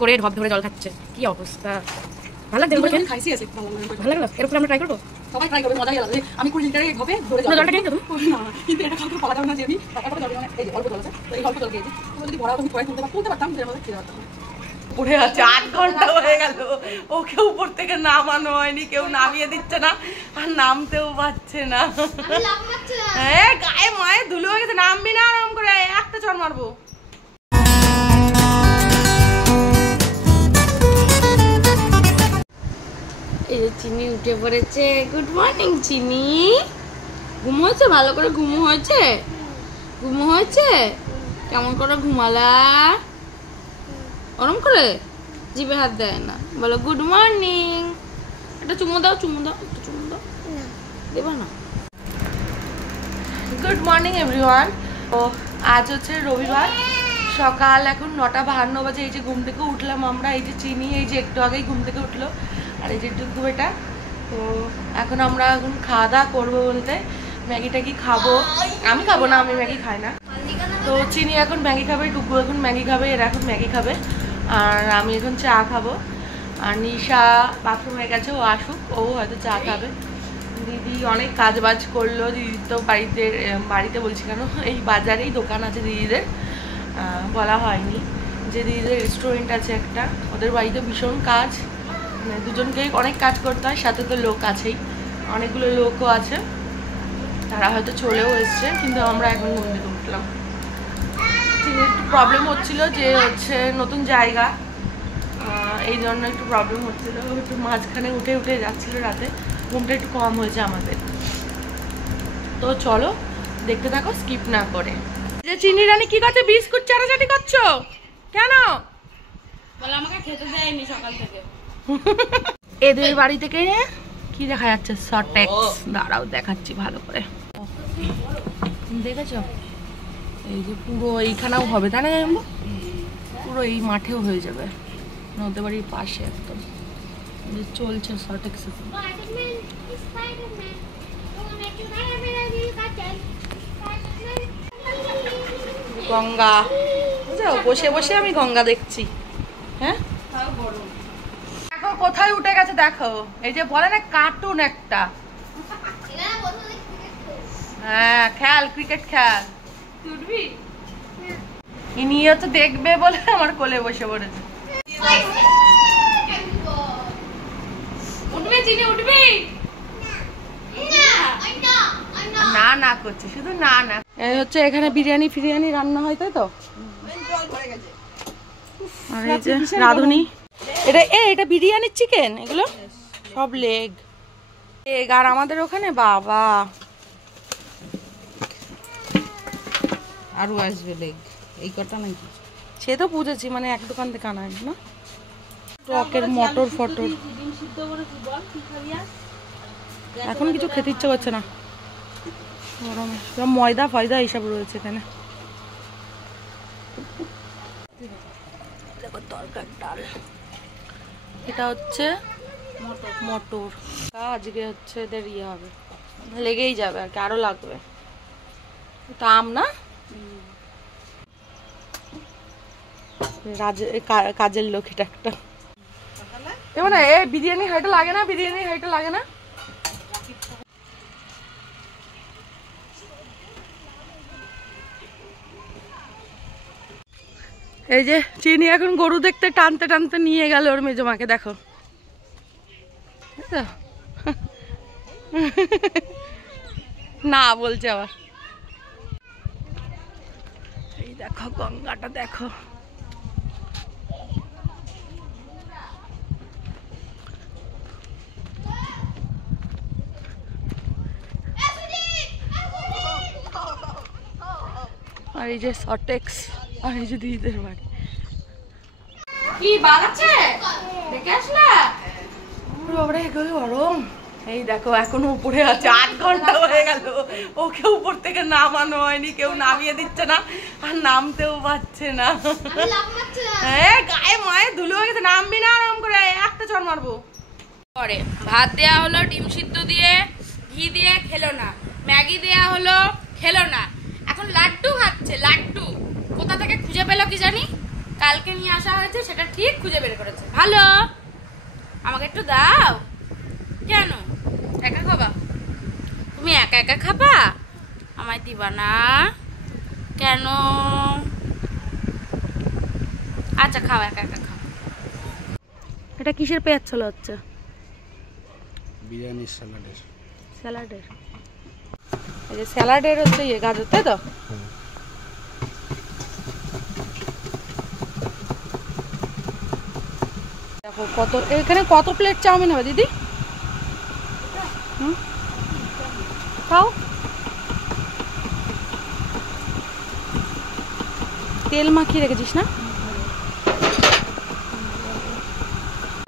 করে ঢপ ধরে জল খাচ্ছে, কি অবস্থা। ভালো লাগছে? খাইছি আছে, ভালো লাগলো। এরকম আমরা ট্রাই করবো, সবাই ট্রাই করবে, মজাই লাগবে। আমি 20 লিটারে ঢপে ধরে জলটা খেয়ে দেবো না, কিন্তু এটা কাউকে বলা যাবে না যে আমি টাকাটা জল মানে এই যে অল্প জল আছে, তো এই অল্প জল খেয়েছি। তুমি যদি ভরা তুমি পরে তুলতে পারতাম, এর মধ্যে খেতে পারতাম। পড়ে আছে 8 ঘন্টা হয়ে গেল, ওকে উপর থেকে নামানো হয়নি, কেউ নামিয়ে দিচ্ছে না, আর নামতেও পারছে না। হ্যাঁ, গায়ে মায়ে ধুলো হয়ে গেছে, নামবি না আরাম করে, একটা চড় মারবো। এই যে চিনি উঠে পড়েছে। গুড মর্নিং চিনি, ঘুম হয়েছে? ভালো করে ঘুম হয়েছে? ঘুম হয়েছে? কেমন করে ঘুমালা? ওরম করে জিভে হাত দেয় না, বলো গুড মর্নিং। একটা চুমু দাও, চুমু দাও, একটা চুমু দাও। দেবা না? Good morning everyone. ও আজ হচ্ছে রবিবার, সকাল এখন 9:52 বাজে। এই যে ঘুম থেকে উঠলাম আমরা, এই যে চিনি এই যে একটু আগেই ঘুম থেকে উঠলো, আর এই যে টুকু এটা। তো এখন আমরা এখন খাওয়া দাওয়া করবো, বলতে ম্যাগি ট্যাগি খাবো। আমি খাবো না, আমি ম্যাগি খাই না। তো চিনি এখন ম্যাগি খাবে, টুকু এখন ম্যাগি খাবে, এরা এখন ম্যাগি খাবে, আর আমি এখন চা খাবো। আর নিশা বাথরুমে গেছে, ও আসুক, ও হয়তো চা খাবে। দিদি অনেক কাজ বাজ করলো, দিদি তো বাড়িতে বলছি কেন, এই বাজারেই দোকান আছে দিদিদের, বলা হয়নি যে দিদিদের রেস্টুরেন্ট আছে একটা, ওদের বাড়িতে ভীষণ কাজ, মানে দুজনকেই অনেক কাজ করতে হয়, সাথে তো লোক আছেই, অনেকগুলো লোকও আছে, তারা হয়তো চলেও এসছে, কিন্তু আমরা এখন ঘুম থেকে উঠলাম। একটু প্রবলেম হচ্ছিল যে হচ্ছে নতুন জায়গা, এই জন্য একটু প্রবলেম হচ্ছিল, একটু মাঝখানে উঠে উঠে যাচ্ছিল, রাতে ঘুমটা একটু কম হয়েছে আমাদের। তো চলো দেখতে থাকো, স্কিপ না করে। যে চিনি রানী কি করছে? বিস্কুট চাটাচাটি করছো কেন? বলে আমাকে খেতে দেয়নি সকাল থেকে। এদের বাড়ি থেকে কি দেখা যাচ্ছে? সটেক্স, দাঁড়াও দেখাচ্ছি ভালো করে। দেখেছো এই যে পুরো এইখানেও হবে, তাই না? পুরো এই মাঠেও হয়ে যাবে, ওদের বাড়ির পাশে একদম চলছে সটেক্স। গঙ্গা, বুঝছো, বসে বসে আমি গঙ্গা দেখছি। হ্যাঁ, দেখো কোথায় উঠে গেছে, দেখো এই যে বলে না কার্টুন একটা। হ্যাঁ, খেয়াল, ক্রিকেট খেয়াল। উঠবি? ইনিও তো দেখবে বলে আমার কোলে বসে পড়েছে। উঠবে চিনি, উঠবি? না না করছে, শুধু না না। এই হচ্ছে এখানে বিরিয়ানি ফিরিয়ানি রান্না হয়, তাই তো? আর এই যে রাঁধুনি, এটা বিরিয়ানির চিকেন, এগুলো সব লেগ। আর আমাদের ওখানে বাবা আরো আসবে লেগ, এই কটা নাকি? সে তো বুঝেছি, মানে এক দোকান থেকে আনা হয় না। টকের মটর ফটর, এখন কিছু খেতে ইচ্ছে করছে না, গরমে সব ময়দা ফয়দা এইসব রয়েছে এখানে। দেখো তরকার ডাল, এটা হচ্ছে মটর। আজকে হচ্ছে এদের ইয়ে হবে, লেগেই যাবে আর কি, আরো লাগবে। এটা আম না, কাজের লোক এটা একটা। মানে এই বিরিয়ানি হাইটা লাগে না, বিরিয়ানি হাইটা লাগে না। এই যে চিনি এখন গরু দেখতে টানতে টানতে নিয়ে গেল ওর মেজমাকে, দেখো না বলছে আবার। এই দেখো গঙ্গাটা দেখো, আর এই যে সটেক্স, আর এই যে দিদিদের বাড়ি। কি বানাচ্ছে দেখে আসলা? বাবারে গরম। এই দেখো এখনো উপরে আছে, 8 ঘন্টা হয়ে গেল, ওকে উপর থেকে নামানো হয়নি, কেউ নামিয়ে দিচ্ছে না, আর নামতেও পারছে না। হ্যাঁ, গায়ে মায়ে ধুলো হয়ে গেছে, নামবি না আরাম করে, একটা চড় মারবো। পরে ভাত দেয়া হলো ডিম সিদ্ধ দিয়ে, ঘি দিয়ে, খেলো না। ম্যাগি দেয়া হলো, খেলো না। এখন লাড্ডু খাচ্ছে, লাড্ডু কোথা থেকে খুঁজে পেলো কি জানি, কালকে নিয়ে আসা হয়েছে সেটা ঠিক খুঁজে বের করেছে। ভালো, আমাকে একটু দাও। কেন একা খাবা? তুমি একা একা খাবা, আমায় দিবা না কেন? আচ্ছা খাও, একা একা খাও। এটা কিসের পেঁয়াজ ছোলা হচ্ছে? বিরিয়ানি স্যালাডের। স্যালাডের, এই যে স্যালাডের হচ্ছে ইয়ে গাজর, তাই তো? দেখো কত, এখানে কত প্লেট চাউমিন হবে দিদি? খাও। তেল মাখিয়ে রেখেছিস না?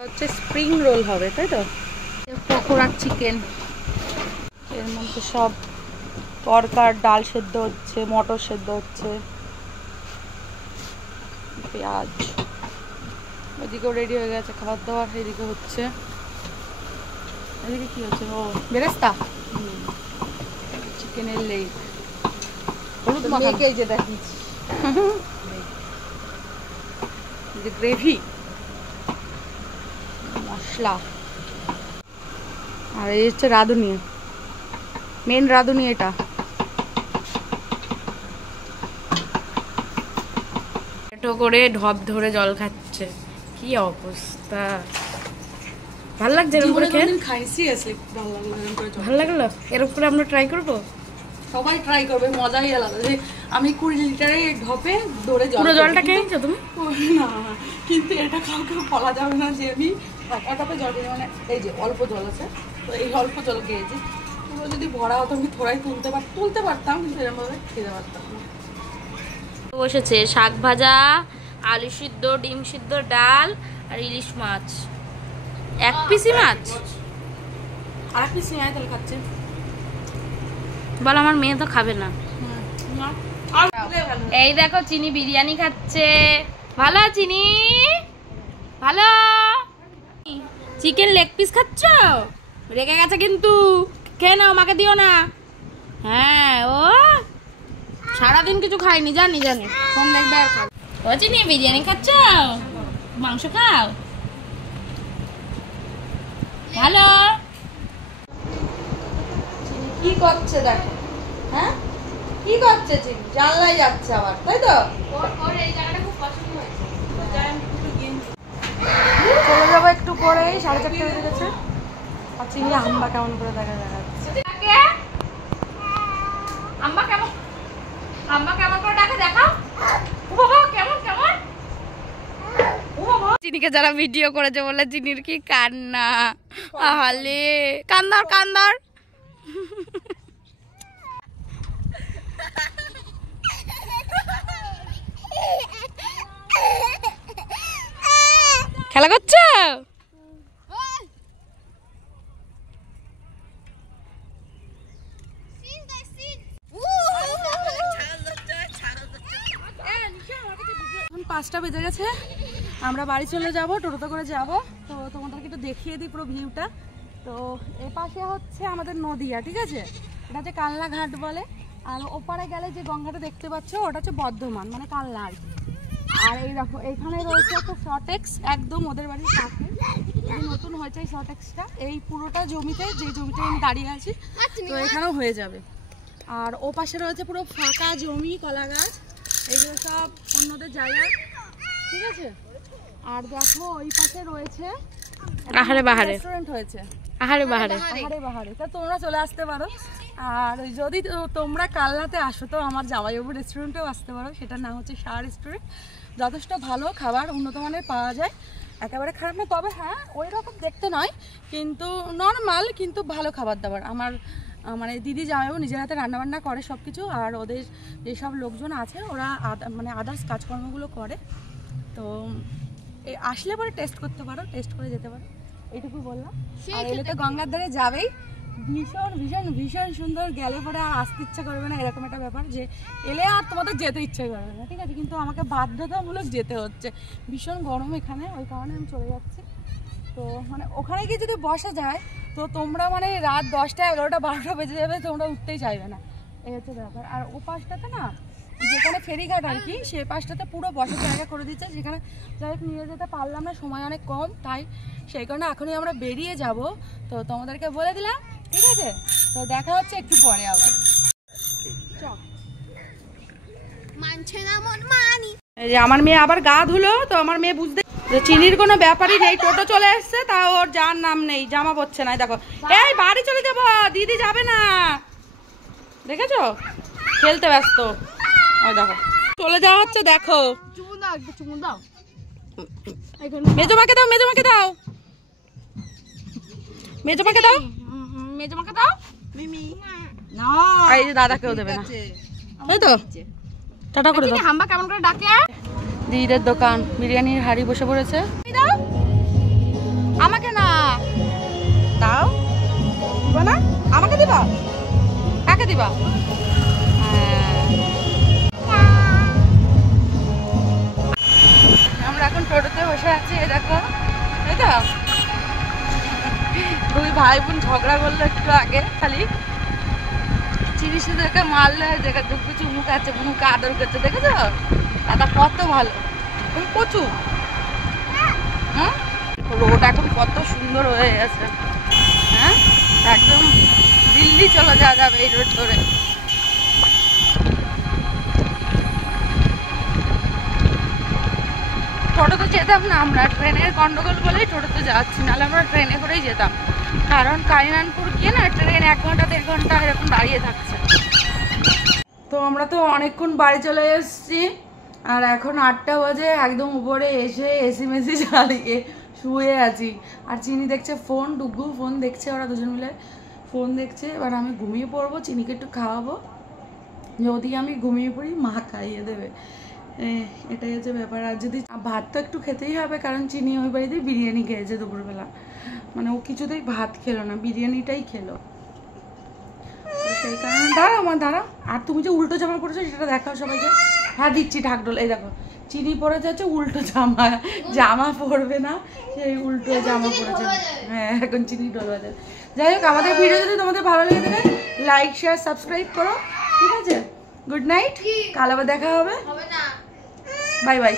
হচ্ছে স্প্রিং রোল হবে, তাই তো? পকোড়া চিকেন, এর মধ্যে সব তরকার, ডাল সেদ্ধ হচ্ছে, মটর সেদ্ধ হচ্ছে, পেঁয়াজ। ওইদিকেও রেডি হয়ে গেছে খাবার দাবার, এদিকে হচ্ছে। এদিকে কি হচ্ছে? ও বেরেস্তা, চিকেনের লেগ, হলুদ মাখানো, এই যে দেখিয়েছি, গ্রেভি, মশলা। আর এই হচ্ছে রাঁধুনি, মেন রাঁধুনি এটা। এটো করে ঢপ ধরে জল খাচ্ছে, কি অবস্থা। ভাল লাগছে এরকম করে খেয়ে? খাইছি আসলে ভাল লাগলো। এরকম করে আমরা ট্রাই করবো, সবাই ট্রাই করবে, মজাই আলাদা। যে আমি 20 লিটারে ঢপে দৌড়ে পুরো জলটা খেয়েছো তুমি? না, কিন্তু এটা কাউকে বলা যাবে না যে আমি ঢপে জল খেয়ে, মানে এই যে অল্প জল আছে, তো এই অল্প জল খেয়েছি। পুরো যদি ভরা হতো আমি থোড়াই তুলতে পারতাম, কিন্তু এরকম ভাবে খেতে পারতাম না। বসেছে শাক ভাজা, আলু সিদ্ধ, ডিম সিদ্ধ, ডাল আর ইলিশ মাছ। এক পিসি মাছ, আর এক পিস নিয়ে তাহলে খাচ্ছে। বল আমার মেয়ে তো খাবে না। এই দেখো চিনি বিরিয়ানি খাচ্ছে। ভালো চিনি, ভালো। চিকেন লেগ পিস খাচ্ছ? রেগে গেছে কিন্তু, খেয়ে নাও, মাকে দিও না। হ্যাঁ, ও সারাদিন কিছু খাইনি, জানি জানি, ফোন দেখবে আর খাবে। ও চিনি বিরিয়ানি খাচ্ছ? মাংস খাও, ভালো। কি করছে দেখো, হ্যাঁ কি করছে? ঠিক জানলাই যাচ্ছে আবার, তাই তো? এই জায়গাটা খুব পছন্দ হয়েছে। চলে যাবো একটু পরে, 4:30 বেজে গেছে। আর চিনি আম্বা কেমন করে দেখা যাচ্ছে। আম্মা কেমন, আম্মা কেমন করে ডাকে দেখাও। ও বাবা কেমন কেমন। ও বাবা, চিনিকে যারা ভিডিও করেছে বলে চিনির কি কান্না, আহালে কান্দার কান্দার। খেলা করছো? এখন 5টা বেজে গেছে, আমরা বাড়ি চলে যাব, টোটোতে করে যাব। তো তোমাদেরকে একটু দেখিয়ে দিই পুরো ভিউটা। তো এ পাশে হচ্ছে আমাদের নদিয়া, ঠিক আছে? এটা হচ্ছে কালনা ঘাট বলে। আর ওপারে গেলে যে গঙ্গাটা দেখতে পাচ্ছ ওটা হচ্ছে বর্ধমান, মানে কালনা আর কি। আর এই দেখো এইখানে রয়েছে একটা শর্টেক্স, একদম ওদের বাড়ির কাছে। নতুন হয়েছে এই শর্টেক্সটা, এই পুরোটা জমিতে, যে জমিতে আমি দাঁড়িয়ে আছি, তো এখানেও হয়ে যাবে। আর ও পাশে রয়েছে পুরো ফাঁকা জমি, কলা গাছ, এইগুলো সব অন্যদের জায়গা, ঠিক আছে? আর দেখো ওই পাশে রয়েছে আহারে বাহারে রেস্টুরেন্ট হয়েছে, আহারে বাহারে আহারে বাহারে। তা তোমরা চলে আসতে পারো। আর যদি তোমরা কালনাতে আসো তো আমার জামাইবাবু রেস্টুরেন্টেও আসতে পারো, সেটার নাম হচ্ছে শাহ রেস্টুরেন্ট। যথেষ্ট ভালো খাবার, উন্নত মানের পাওয়া যায়, একেবারে খারাপ না। তবে হ্যাঁ ওই রকম দেখতে নয়, কিন্তু নর্মাল, কিন্তু ভালো খাবার দাবার। আমার মানে দিদি জামাইবাবু নিজের হাতে রান্নাবান্না করে সব কিছু। আর ওদের যেসব লোকজন আছে ওরা মানে আদার্স কাজকর্মগুলো করে। তো আসলে পরে টেস্ট করতে পারো, টেস্ট করে যেতে পারো, এইটুকু বললাম। আর এলে তো গঙ্গার ধারে যাবেই, ভীষণ ভীষণ ভীষণ সুন্দর। গেলে পরে আর আসতে ইচ্ছা করবে না, এরকম একটা ব্যাপার যে এলে আর তোমাদের যেতে ইচ্ছে করবে না, ঠিক আছে? কিন্তু আমাকে বাধ্যতামূলক যেতে হচ্ছে, ভীষণ গরম এখানে, ওই কারণে আমি চলে যাচ্ছি। তো মানে ওখানে গিয়ে যদি বসা যায় তো তোমরা মানে রাত 10টা 11টা 12টা বেজে যাবে, তোমরা উঠতেই চাইবে না, এই হচ্ছে ব্যাপার। আর ও পাশটাতে না যেখানে ফেরিঘাট আর কি, সে পাশটাতে পুরো বসার জায়গা করে দিচ্ছে, সেখানে যাই হোক নিয়ে যেতে পারলাম না, সময় অনেক কম, তাই সেই কারণে এখনই আমরা বেরিয়ে যাব। তো তোমাদেরকে বলে দিলাম, ঠিক আছে? তো দেখা হচ্ছে একটু পরে আবার। এই যে আমার মেয়ে আবার গা ধুলো, তো আমার মেয়ে বুঝতে চিনির কোনো ব্যাপারই নেই, টোটো চলে এসছে, তা ওর যার নাম নেই, জামা পড়ছে না। দেখো এই বাড়ি চলে যাবো, দিদি যাবে না, দেখেছো খেলতে ব্যস্ত। ওই দেখো চলে যাওয়া হচ্ছে, দেখো মেজমাকে দাও, মেজমাকে দাও, মেজমাকে দাও, মেজমাকে দাও, এই যে দাদাকেও দেবে না, তাই তো টাটা করে দাও। হাম্বা কেমন করে ডাকে? দিদিদের দোকান, বিরিয়ানির হাড়ি বসে পড়েছে। দাও আমাকে, না দাও, দিবা না আমাকে, দিবা কাকে দিবা? আমরা এখন টোটোতে বসে আছি, দেখো তাই তো। দুই ভাই বোন ঝগড়া করলো একটু আগে, খালি চিনি শুধুকে মারলে দেখে দুঃখ চুমুক আছে, মুখে আদর করছে, দেখেছো দাদা কত ভালো। তুমি কচু, হ্যাঁ রোড এখন কত সুন্দর হয়ে গেছে, হ্যাঁ একদম দিল্লি চলে যাওয়া যাবে এই রোড ধরে। টোটোতে যেতাম না আমরা, ট্রেনের গন্ডগোল বলেই টোটোতে যাচ্ছি, নাহলে আমরা ট্রেনে করেই যেতাম, কারণ কালিনানপুর গিয়ে না ট্রেন 1 ঘন্টা 1.5 ঘন্টা এরকম দাঁড়িয়ে থাকছে। তো আমরা তো অনেকক্ষণ বাড়ি চলে এসেছি, আর এখন 8টা বাজে, একদম উপরে এসে এসি মেসি চালিয়ে শুয়ে আছি। আর চিনি দেখছে ফোন, ডুগু ফোন দেখছে, ওরা দুজন মিলে ফোন দেখছে। এবার আমি ঘুমিয়ে পড়বো, চিনিকে একটু খাওয়াবো, যদি আমি ঘুমিয়ে পড়ি মা খাইয়ে দেবে, এটাই হচ্ছে ব্যাপার। আর যদি ভাত তো একটু খেতেই হবে, কারণ চিনি ওই বাড়িতেই বিরিয়ানি খেয়েছে দুপুরবেলা, মানে ও কিছুতেই ভাত খেলো না, বিরিয়ানিটাই খেলো, সেই কারণে। দাঁড়াও আমার দাঁড়াও, আর তুমি যে উল্টো জামা পড়েছো সেটা দেখাও সবাইকে। হ্যাঁ দিচ্ছি ঢাকঢোল, এই দেখো চিনি পরে যাচ্ছে উল্টো জামা, জামা পরবে না সেই উল্টো জামা পরেছে। হ্যাঁ এখন চিনি ঢোল বাজে। যাই হোক, আমাদের ভিডিও যদি তোমাদের ভালো লেগে থাকে লাইক শেয়ার সাবস্ক্রাইব করো, ঠিক আছে? গুড নাইট, কাল আবার দেখা হবে, বাই বাই।